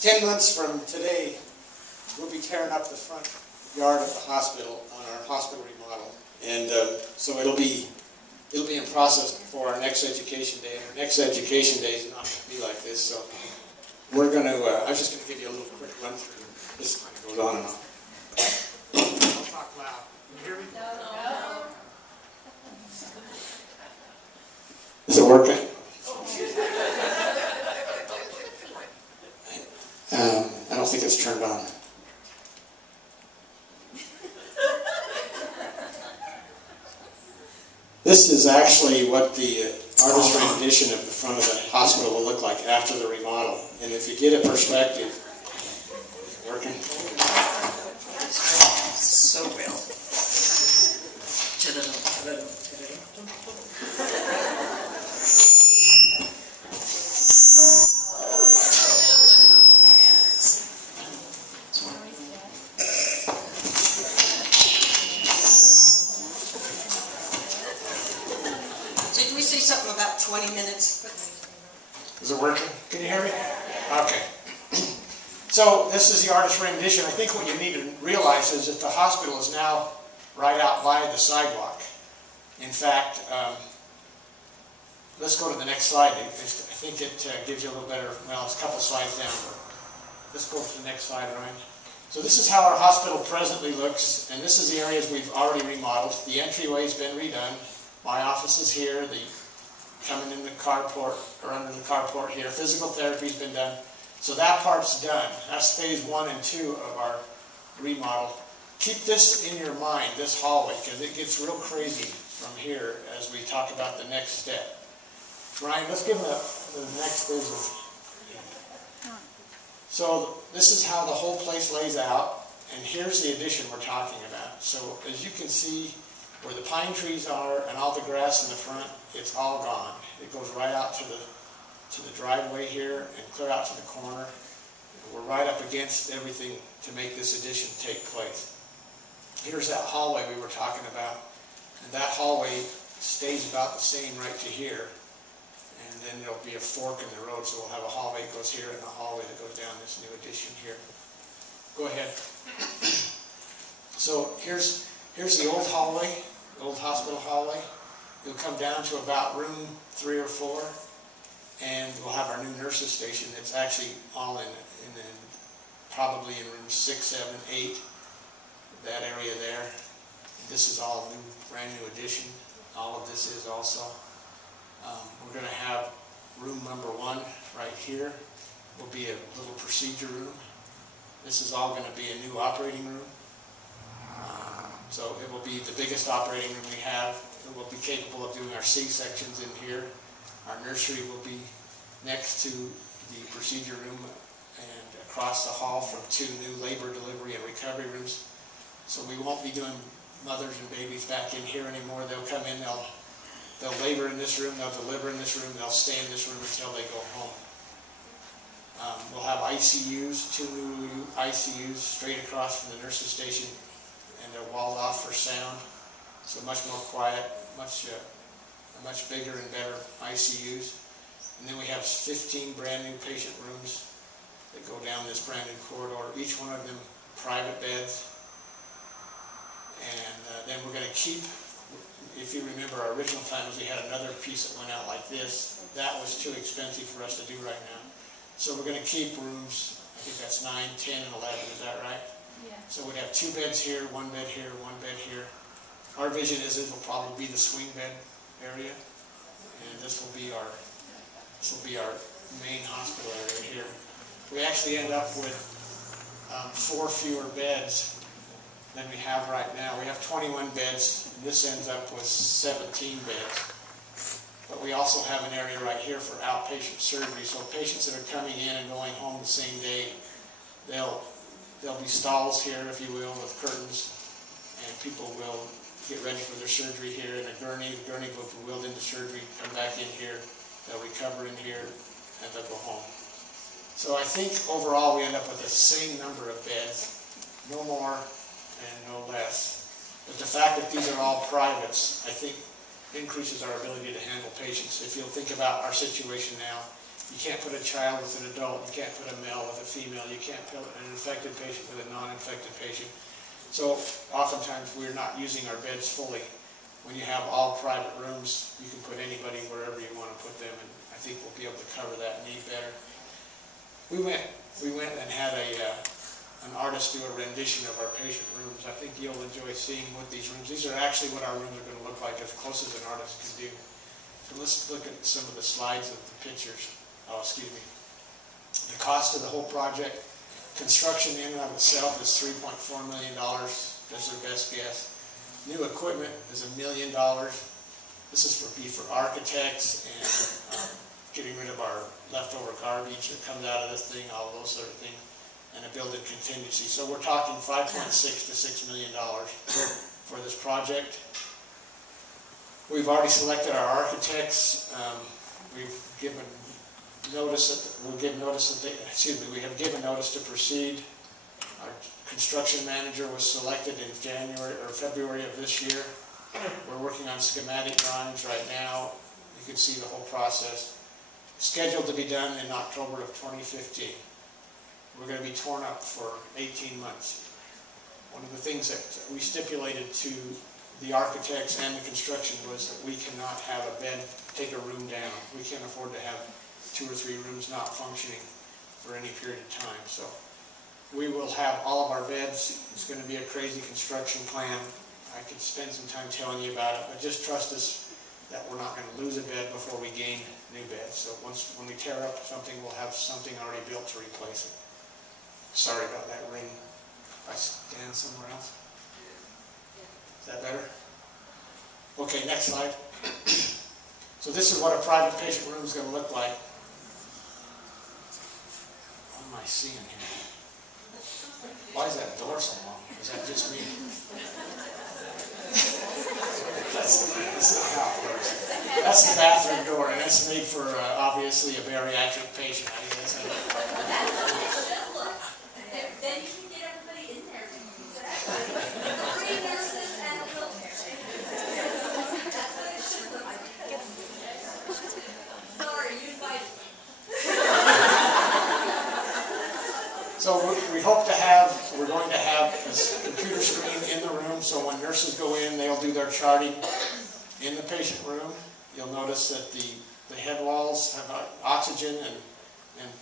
10 months from today, we'll be tearing up the front yard of the hospital on our hospital remodel. And so it'll be in process before our next education day. And our next education day is not going to be like this. So we're going to, I was just going to give you a little quick run through. This kind of goes on and on. Don't talk loud. Can you hear me? No. Is it working? I don't think it's turned on. This is actually what the artist rendition of the front of the hospital will look like after the remodel. And if you get a perspective, working? So well. Didn't we say something about 20 minutes? Is it working? Can you hear me? Okay. So this is the artist rendition. I think what you need to realize is that the hospital is now right out by the sidewalk. In fact, let's go to the next slide. I think it gives you a little better, well, it's a couple slides down. But let's go to the next slide, Ryan. So this is how our hospital presently looks, and this is the areas we've already remodeled. The entryway's been redone. My office is here. The coming in the carport, or under the carport here. Physical therapy's been done. So that part's done. That's phase 1 and 2 of our remodel. Keep this in your mind, this hallway, because it gets real crazy from here as we talk about the next step. Ryan, let's give them the next vision. So this is how the whole place lays out, and here's the addition we're talking about. So as you can see, where the pine trees are and all the grass in the front, it's all gone. It goes right out to the driveway here and clear out to the corner. We're right up against everything to make this addition take place. Here's that hallway we were talking about, and that hallway stays about the same right to here. And then there'll be a fork in the road, so we'll have a hallway that goes here and a hallway that goes down this new addition here. Go ahead. So here's the old hallway, the old hospital hallway. You'll come down to about room 3 or 4, and we'll have our new nurses station. It's actually all in probably in room 6, 7, 8, that area there. This is all new, brand new addition. All of this is also. We're going to have room number 1 right here. Will be a little procedure room. This is all going to be a new operating room. So it will be the biggest operating room we have. It will be capable of doing our C-sections in here. Our nursery will be next to the procedure room and across the hall from 2 new labor delivery and recovery rooms. So we won't be doing mothers and babies back in here anymore. They'll come in, they'll labor in this room, they'll deliver in this room, they'll stay in this room until they go home. We'll have ICUs, 2 new ICUs straight across from the nurses station, and they're walled off for sound. So much more quiet, much bigger and better ICUs. And then we have 15 brand new patient rooms that go down this brand new corridor, each one of them private beds. And then we're going to keep, if you remember our original plans, we had another piece that went out like this. That was too expensive for us to do right now. So we're going to keep rooms, I think that's 9, 10, and 11, is that right? Yeah. So we'd have 2 beds here, 1 bed here, 1 bed here. Our vision is it will probably be the swing bed area, and this will be our main hospital area here. We actually end up with 4 fewer beds than we have right now. We have 21 beds, and this ends up with 17 beds. But we also have an area right here for outpatient surgery, so patients that are coming in and going home the same day, there'll be stalls here, if you will, with curtains, and people will get ready for their surgery here in a gurney. The gurney will be wheeled into surgery, come back in here, they'll recover in here, and they'll go home. So I think overall we end up with the same number of beds, no more and no less. But the fact that these are all privates, I think increases our ability to handle patients. If you'll think about our situation now, You can't put a child with an adult, you can't put a male with a female, you can't put an infected patient with a non-infected patient. So oftentimes we're not using our beds fully. When you have all private rooms, you can put anybody wherever you want to put them, and I think we'll be able to cover that need better. We went and had an artist do a rendition of our patient rooms. I think you'll enjoy seeing what these rooms, these are actually what our rooms are going to look like, as close as an artist can do. So let's look at some of the slides of the pictures. Oh, excuse me. The cost of the whole project, construction in and of itself is $3.4 million. That's our best guess. New equipment is $1 million. This is for architects and getting rid of our leftover garbage that comes out of this thing, all those sort of things, and a building contingency. So we're talking $5.6 to $6 million for this project. We've already selected our architects. We've given notice that we have given notice to proceed. Our construction manager was selected in January or February of this year. We're working on schematic drawings right now. You can see the whole process. Scheduled to be done in October of 2015. We're going to be torn up for 18 months. One of the things that we stipulated to the architects and the construction was that we cannot have a bed take a room down. We can't afford to have 2 or 3 rooms not functioning for any period of time. So we will have all of our beds. It's going to be a crazy construction plan. I could spend some time telling you about it, but just trust us that we're not going to lose a bed before we gain new beds. So when we tear up something, we'll have something already built to replace it. Sorry about that ring. If I stand somewhere else. Is that better? Okay, next slide. So this is what a private patient room is going to look like. What am I seeing here? Why is that door so long? Is that just me? That's not how it works. That's the bathroom door, and that's made for obviously a bariatric patient. I guess. Then you can get everybody in there to use it. 3 nurses and a wheelchair. That's what it should look like. Sorry, you invited me. So we're going to have this computer screen in the room, so when nurses go in, they'll do their charting in the patient room. You'll notice that the head walls have oxygen and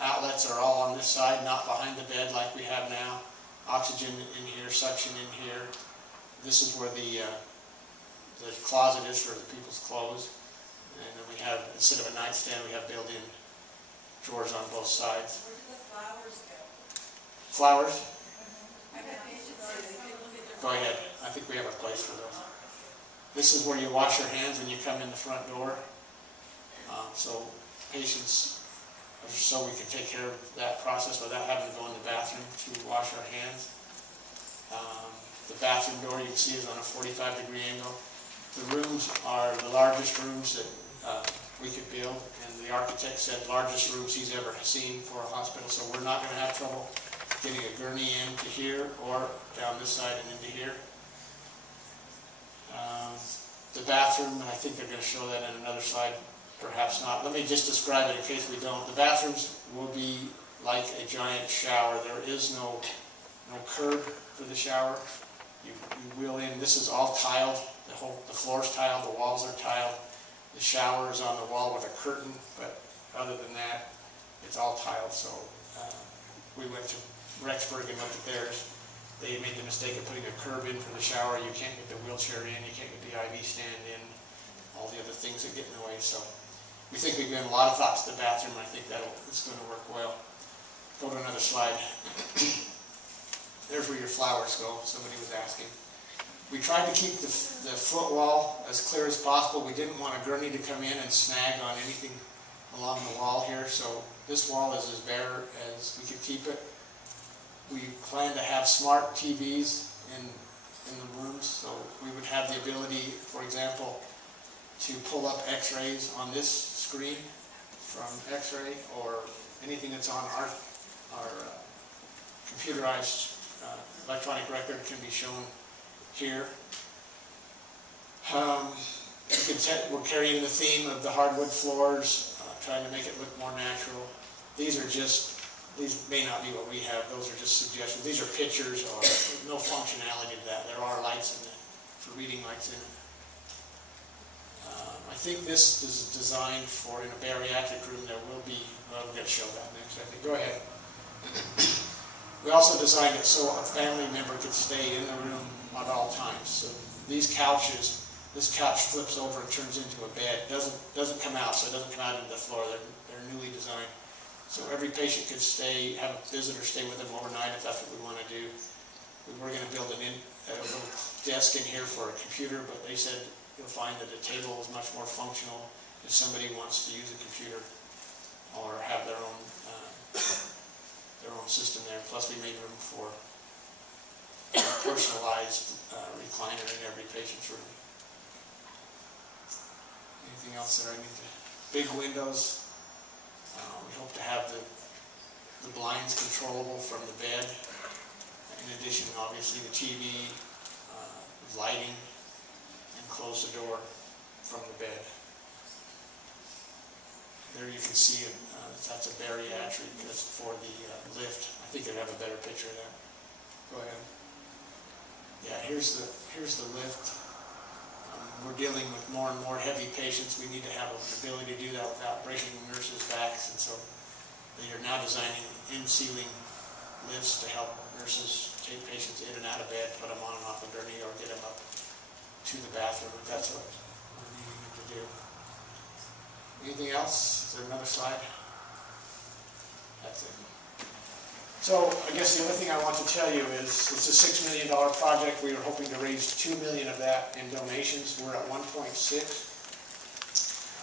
outlets are all on this side, not behind the bed like we have now. Oxygen in here, suction in here. This is where the closet is for the people's clothes. And then we have, instead of a nightstand, we have built-in drawers on both sides. Where do the flowers go? Flowers? I got patients say they can look at their Go ahead. I think we have a place for those. This is where you wash your hands when you come in the front door. So patients, so we can take care of that process without having to go in the bathroom to wash our hands. The bathroom door you can see is on a 45-degree angle. The rooms are the largest rooms that we could build, and the architect said largest rooms he's ever seen for a hospital, so we're not going to have trouble getting a gurney into here or down this side and into here. The bathroom, and I think they're going to show that in another slide, perhaps not. Let me just describe it in case we don't. The bathrooms will be like a giant shower. There is no curb for the shower. You wheel in. This is all tiled. The floor's tiled. The walls are tiled. The shower is on the wall with a curtain, but other than that, it's all tiled. So we went to Rexburg and looked at theirs. They made the mistake of putting a curb in for the shower. You can't get the wheelchair in. You can't get the IV stand in. All the other things that get in the way. So we think we've given a lot of thought to the bathroom. I think it's going to work well. Go to another slide. There's where your flowers go. Somebody was asking. We tried to keep the foot wall as clear as possible. We didn't want a gurney to come in and snag on anything along the wall here. So this wall is as bare as we could keep it. We plan to have smart TVs in the rooms, so we would have the ability, for example, to pull up x-rays on this screen from x-ray, or anything that's on our computerized electronic record can be shown here. We're carrying the theme of the hardwood floors. trying to make it look more natural. These may not be what we have, those are just suggestions. These are pictures or no functionality to that. There are lights in it, for reading lights in it. I think this is designed for, in a bariatric room, there will be, well, I'm going to show that next, I think. Go ahead. We also designed it so a family member could stay in the room at all times. So these couches, this couch flips over and turns into a bed. Doesn't come out, so it doesn't come out into the floor. They're newly designed. So every patient could stay, have a visitor stay with them overnight if that's what we want to do. We were going to build a little desk in here for a computer, but they said you'll find that a table is much more functional if somebody wants to use a computer or have their own system there. Plus we made room for a personalized recliner in every patient's room. Anything else there I need to... Big windows. We hope to have the blinds controllable from the bed. In addition, obviously, the TV, lighting, and close the door from the bed. There you can see that's a bariatric. That's for the lift. I think they'd have a better picture of that. Go ahead. Yeah, here's the lift. We're dealing with more and more heavy patients. We need to have an ability to do that without breaking the nurses' backs, and so they are now designing in-ceiling lifts to help nurses take patients in and out of bed, put them on and off a gurney, or get them up to the bathroom if that's what we're needing them to do. Anything else? Is there another slide? That's it. So I guess the other thing I want to tell you is it's a $6 million project. We were hoping to raise $2 million of that in donations. We're at 1.6.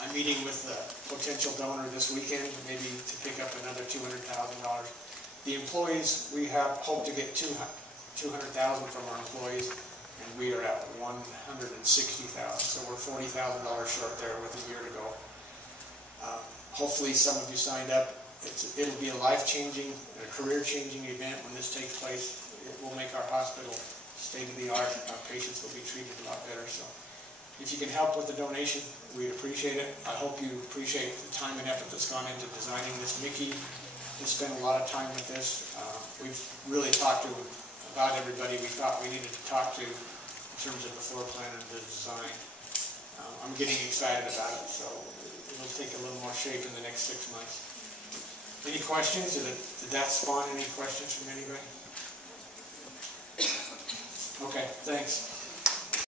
I'm meeting with a potential donor this weekend, maybe to pick up another $200,000. The employees, we have hoped to get $200,000 from our employees, and we are at $160,000. So we're $40,000 short there with a year to go. Hopefully some of you signed up. It'll be a life-changing, a career-changing event when this takes place. It will make our hospital state-of-the-art. Our patients will be treated a lot better. So if you can help with the donation, we'd appreciate it. I hope you appreciate the time and effort that's gone into designing this. Mickey has spent a lot of time with this. We've really talked to about everybody we thought we needed to talk to in terms of the floor plan and the design. I'm getting excited about it, so it'll take a little more shape in the next 6 months. Any questions? Did that spawn any questions from anybody? Okay, thanks.